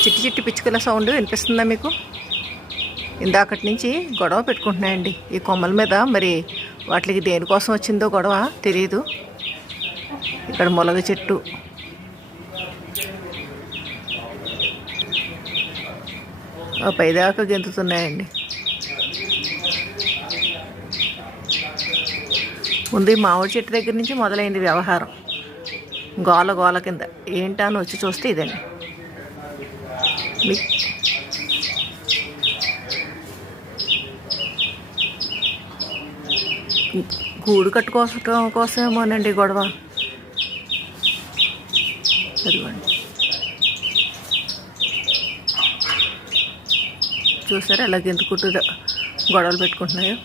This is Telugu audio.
చిట్టి చిట్టి పిచ్చుకల సౌండ్ వినిపిస్తుందా మీకు? ఇందాకటి నుంచి గొడవ పెట్టుకుంటున్నాయండి ఈ కొమ్మల మీద. మరి వాటికి దేనికోసం వచ్చిందో గొడవ తెలియదు. ఇక్కడ ములగ చెట్టు, పైదాకా గెంతుతున్నాయండి. ముందు మామిడి చెట్టు దగ్గర నుంచి మొదలైంది వ్యవహారం. గోల గోల కింద ఏంటా అని వచ్చి చూస్తే ఇదండి. గూడు కట్టుకోవడం కోసమేమోనండి గొడవ. అదిగోండి, చూసారా ఎలా గెంతుకుంటూ గొడవలు పెట్టుకుంటున్నాయో.